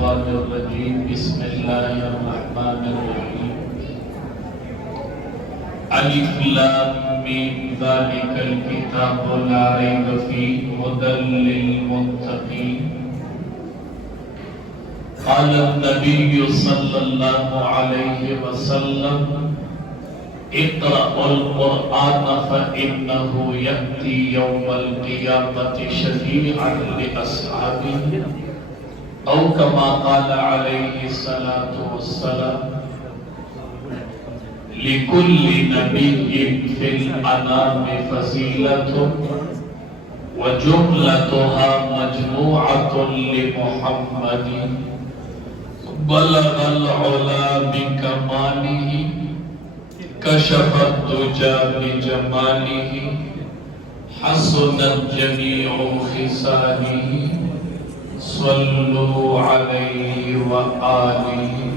मिनश्शैतानिर्रजीम बिस्मिल्लाहिर्रहमानिर्रहीम अलिफ लाम मीम ज़ालिकल किताबु ला रैब फीहि हुदल लिल मुत्तक़ीन क़ाल नबी सल्लल्लाहु अलैहि वसल्लम इक़रअल क़ुरआन फ़इन्नहु यअती यौमल क़ियामति शफ़ीअन लिअस्हाबिही औ कमा क़ाल अलैहि सलातु वस्सलाम लिकुल्लि नबिय्यिन फ़िल अनामि फ़ज़ीलतुन व जुमलतुहा मजमूअतुन लिमुहम्मदिन बलगल उला बिकमालिही कशफत दुजा बिजमालिही हसनत जमीउ खिसालिही सल्लु अलैहि व आलिहि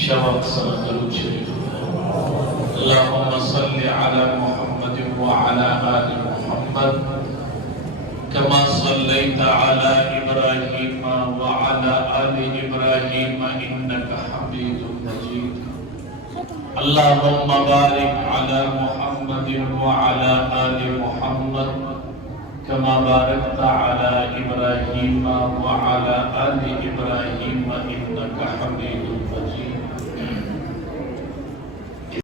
शवक़ सल्लल्लाहु अलैहि अल्लाहुम्मा सल्लि अला मुहम्मद व अला आलि मुहम्मद कमा सल्लैता अला इब्राहीम व अला आलि इब्राहीम इन्नका हमीदुम मजीद अल्लाहुम्मा बारिक अला मुहम्मद व अला आलि मुहम्मद कमा बारकता अला इब्राहीम व अला आलि इब्राहीम इन्नका हमीदुम मजीद